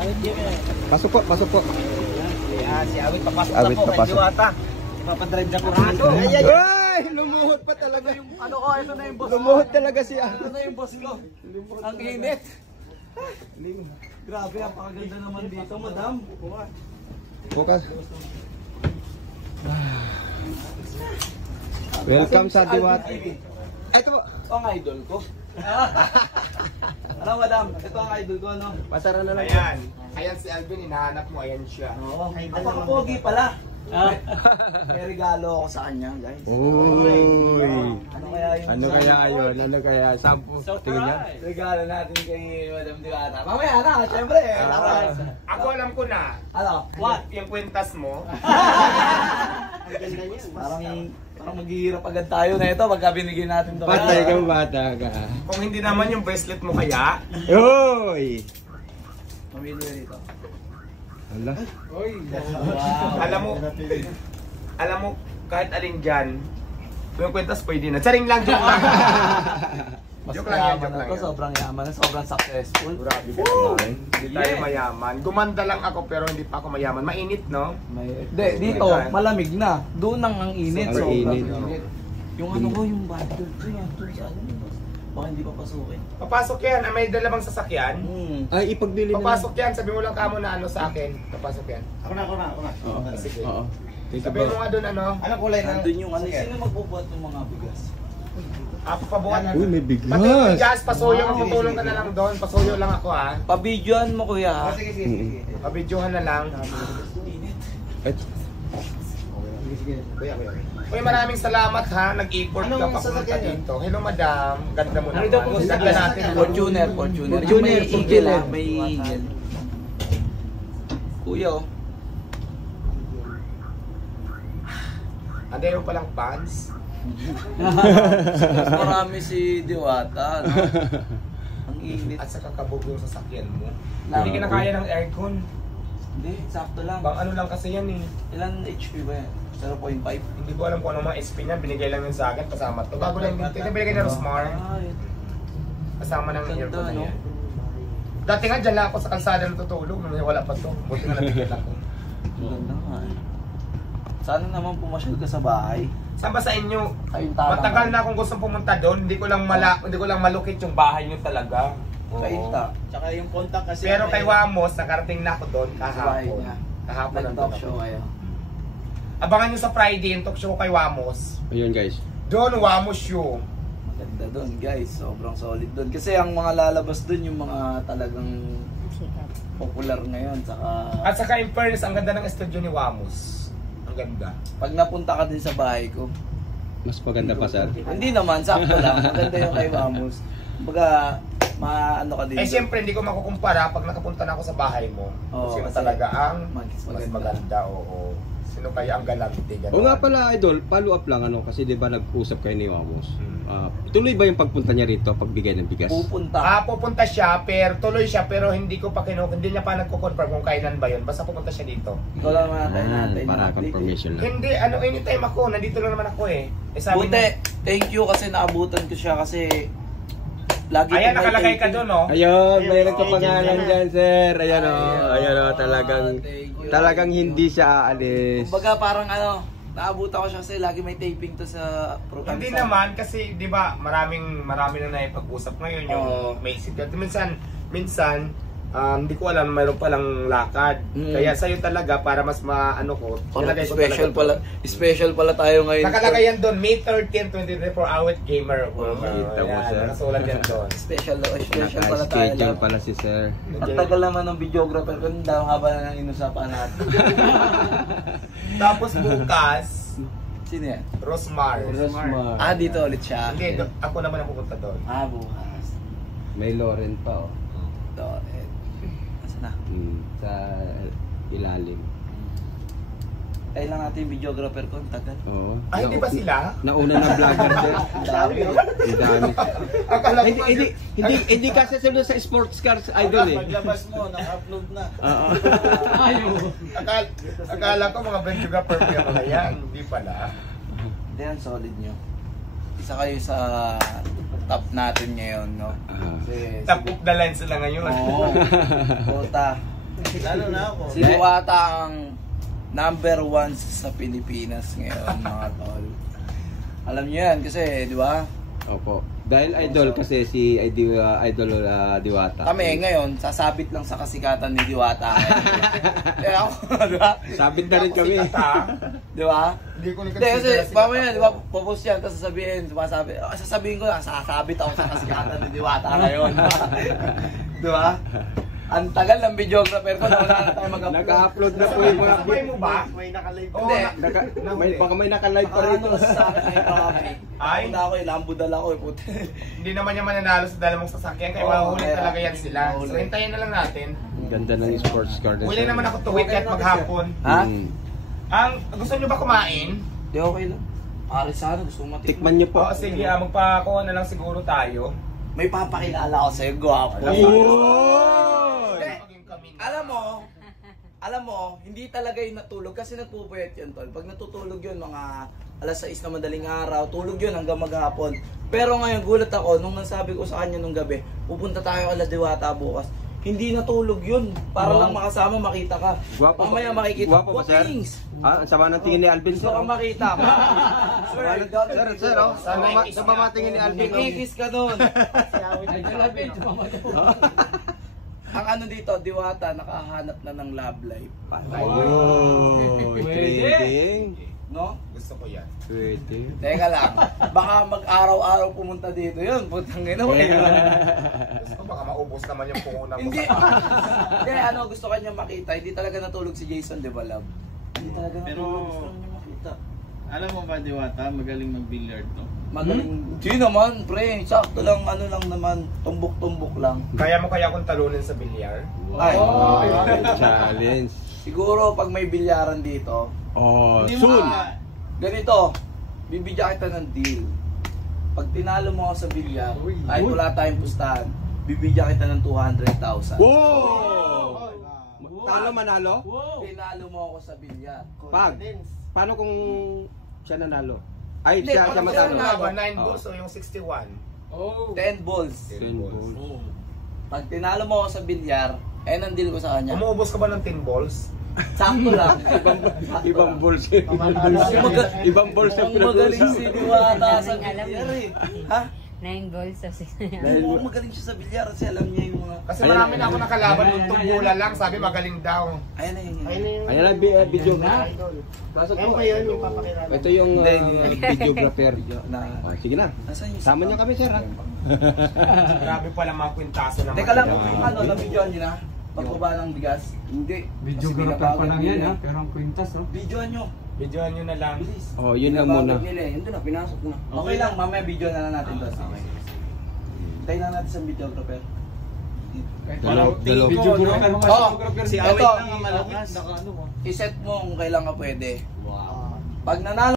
Pasok po, pasok po. Si Awit papasok Awit, na po. papasok. Kay Diwata. Ipapadrive na po rito. Ay, lumuhod pa talaga. Ano ko, ito na yung boss. Lumuhod talaga siya. Ito na yung boss ko. Ang init. Grabe, napakaganda naman dito, madam. Bukas. Welcome sa Diwata. Ito po. Ito ang idol ko. Ano, madam? Ito ang idol ko, ano? Pasara na lang. Ayan. Ayan si Alvin, hinahanap mo. Ayan siya. Oo. Napaka-pogi pala. May regalo ako sa kanya, guys. Uy. Ano kaya yun? Ano kaya yun? Ano kaya? Sampu. Tingin niya. Regalo natin kay Madam Diwata. Mamaya na, syempre. Ako alam ko na. Ano? What? Yung kwintas mo. Parang maghihirap agad tayo na ito pagka binigyan natin ito. Patay ka, bata ka. Kung hindi naman yung bracelet mo kaya. Uy. Mamili na dito. Hala. Wow. Alam mo, kahit alin dyan, yung kwintas pwede na. Saring lang, joke lang. Mas Joke lang yan, yaman joke na lang to, yan. sobrang yaman na, sobrang successful. Grabe ka naman. Hindi tayo mayaman. Gumanda lang ako pero hindi pa ako mayaman. Mainit, no? Dito, malamig na. Doon ang init. Ang Sobrang init. Yung ano ko, yung bundle ko yan. Doon sa ano. Baka hindi pa pasukin. Papasok yan. May dalawang sasakyan. Ay, ipagbili na. Papasok yan. Sabi mo lang kamo na ano sa akin. Papasok yan. Ako na. Oo. Sige. Oo. Dito Sabi mo ba? nga doon ano. Anong kulay na? Nandun yung ano. Sino magbubuhat ng mga bigas? Ako pabuhat. Uy, may Pati biglas. Jazz, pasuyo. Magtutulong ka na lang doon. Pasuyo lang ako ha. Pabidyoan mo kuya ha? Mm. Pabidyohan na lang. Ay, Uy, maraming salamat ha. Nag-import ka pa pumunta dito. Hello madam. Ganda mo naman. Ganda natin. Fortuner. Yung may eagle ha? May eagle. Kuya oh. Anday mo palang pants. Mas marami si Diwata, no? Ang init. At sa kakabog yung sasakyan mo. Lang. Hindi ka na kaya ng aircon. Hindi, sakto lang. Bang ano lang kasi yan eh. Ilan HP ba yan? 0.5? Hindi ko alam kung ano mga SP niyan. Binigay lang yun sa akin. Kasama to. Bago lang dito. Ito binigay na Rosmar. Ay, Kasama ng ganda, aircon na no? yan. Dati nga dyan lang ako sa kalsada natutulog. Wala pa to. Buti nga nabigyan ako. Ganda nga eh. Sana naman pumasyal ka sa bahay. Saan ba sa inyo? Kayong tama. Matagal na akong gustong pumunta doon. Hindi ko lang malukit yung bahay niyo talaga. Oo. Kainta. Tsaka yung contact kasi. Pero kay Wamos, nakarating na ako doon Sa bahay kahapon. niya. Kahapon nandun Nag-talk ako. show kayo. Abangan nyo sa Friday yung talk show kay Wamos. ayun guys. Doon, Wamos show. Maganda doon guys. Sobrang solid doon. Kasi ang mga lalabas doon yung mga talagang popular ngayon. Saka At saka in fairness, ang ganda ng studio ni Wamos. Ang ganda. pag napunta ka din sa bahay ko, Mas maganda pa sir. hindi naman, sakto lang. Maganda yung kay Vamos. Baga, maano ka din. Eh siyempre, hindi ko makukumpara pag nakapunta na ako sa bahay mo. Oo, Sino kasi talaga ang mas mas maganda. maganda, oo. Sino kaya ang galante? Ganon. O nga pala idol, follow up lang ano kasi 'di ba nag-usap kayo ni Wamos. Hmm. Tuloy ba yung pagpunta niya rito pagbigay ng bigas? Pupunta. Pupunta siya, tuloy siya, pero hindi niya pa nagko-confirm kung kailan ba yun. Basta pupunta siya dito. Ikaw lang natin. Para confirmation lang. Hindi, anytime ako, nandito lang naman ako eh. Sabi Buti, thank you kasi naabutan ko siya kasi lagi Ayan, ko may nakalagay ka taping. doon, no? Ayun, mayroon ka pangalan dyan, sir. Ayan o, Thank you. talagang hindi siya aalis. Kumbaga parang naabutan ko siya kasi lagi may taping to sa program. Hindi naman kasi 'di ba, marami na naipag-usap ngayon yung may secret. Minsan hindi ko alam mayroon palang lakad. Kaya sa'yo talaga para mas maano ko. nilagay ko Special pala tayo ngayon. Nakalagay yan doon, May 13, 2024 Awit Gamer. Kita mo, sir. Nakasulat yan doon. Special pala tayo. Naka-schedule pala si sir. Ang tagal naman ng videographer ko, hindi daw haba na ng inusapan natin. Tapos bukas, Sino yan? Rosmar. Dito ulit siya. Hindi, ako naman ang pupunta doon. Bukas. May Lauren pa oh. Ito, Asan na? Sa ilalim. Kailan natin yung videographer ko, ang tagal. Oo. Ay, hindi ba sila? Nauna na vlogger sir. Ang dami. Ang dami. Akala ko Hindi kasi sunod sa sports cars idol eh. Paglabas mo, naka-upload na. Oo. Akala ko mga videographer ko yung mga yan. Hindi pala. Hindi, ang solid nyo. Isa kayo sa top natin ngayon, no? Kasi, Top of the line sila ngayon. Oo. Kota. Lalo na ako. Si Diwata ang number 1 sa Pilipinas ngayon, mga tol. Alam niyo yan kasi, di ba? Opo. Dahil idol kasi si idol Diwata. Kami ngayon, sasabit lang sa kasikatan ni Diwata. Eh ako, di ba? Sabit na rin kami. Di ba? Hindi ko Hindi kasi, mamaya, di ba, popost yan, tapos sasabihin ko lang, sasabit ako sa kasikatan ni Diwata ngayon. Di ba? Ang tagal ng videographer ko, wala na tayo mag-upload. Naka-upload na po yung mga Sabay mo ba? May nakalive. Hindi. Baka may naka-live pa rito. Ano sa akin na ito kami? Ay. Ako na ako, ilambudal ako, puti. Hindi naman niya mananalo sa dalawang sasakyan, kaya mahuhuli kaya- talaga yan sila. So mahuli. hintayin na lang natin. Ganda ng sports car. Huli naman ako tuwid kahit maghapon. Ha? Ang gusto niyo ba kumain? Di okay lang. Pare sana, gusto mo matikman. Tikman niyo po. Oo, sige, magpakuha na lang siguro tayo. May papakilala ako sa'yo, gwapo. Alam mo, hindi talaga yung natulog kasi nagpupuyat yun, tol. Pag natutulog yun, mga alas 6 na madaling araw, tulog yun hanggang maghapon. Pero ngayon, gulat ako, nung nasabi ko sa kanya nung gabi, pupunta tayo kala Diwata bukas. Hindi natulog yun. Para lang makasama, makita ka. Gwapo Mamaya ba? makikita. Gwapo ba, sir? Wapings. Ah, ang sama ng tingin ni Alvin, Gusto sir. kang makita. Sir, oh. Sama matingin ni Alvin. Kikikis ka doon. Ang ano dito, Diwata, nakahanap na ng love life. Oh, trading. No? Gusto ko yan. Trading. Teka lang, baka mag-araw-araw pumunta dito yun. Putang ina mo. Gusto ko baka maubos naman yung puhunan mo. Hindi. Hindi, ano, gusto kanya makita. Hindi talaga natulog si Jason, di ba, love? Hindi talaga natulog. Pero- Gusto kanya makita. Alam mo ba, Diwata, magaling mag-billiard to. Magaling. Di naman, pre. Sakto lang, ano lang naman. Tumbok-tumbok lang. Kaya mo kaya akong talunin sa bilyar? Ay. Challenge. Siguro, pag may bilyaran dito, Oh, Hindi soon. mo ka- ganito, bibigyan kita ng deal. Pag tinalo mo ako sa bilyar, kahit wala tayong pustahan, bibigyan kita ng 200,000. Wow! Talo manalo? Tinalo mo ako sa bilyar. Pag? Paano kung siya nanalo? Ay, Hindi, siya pag matalo. siya Ano ba? 9 Oo. balls o yung 61? 10 balls. 10 balls. Pag tinalo mo ako sa bilyar, ang deal ko sa kanya. Umuubos ka ba ng 10 balls? Sakto lang. Ibang balls. Ibang balls yung Ang magaling si pinag-uusapan. Diwata sa Daming alam bilyar eh. eh. Ha? 9 balls sa Oo, magaling siya sa bilyar kasi alam niya yung mga... Kasi marami na ako nakalaban nung tunggulan lang, sabi magaling daw. Ayan na yun. Ayan ang video na. Pasok po. yung papakilala. Ito yung videographer. Na, Ah, sige na. Nasaan yung Sama niya kami, sir. Ha? Grabe pala mga kwintaso naman. Teka lang, ano, na-videoan niyo na? Pagbaba ng bigas? Hindi. Videographer pa lang yan ha, pero ang kwintas oh. Videoan nyo. Videohan nyo na lang. Bilis. Oh, yun lang muna. Binabagod nila eh. Yun doon na, pinasok na. Okay lang, mamaya video na lang natin doon. Hintayin na natin sa videographer. Videographer pa, Oh, videographer Si si Awit Ito. lang ang malakas. I-set mo kung kailan ka pwede. Pag nanalo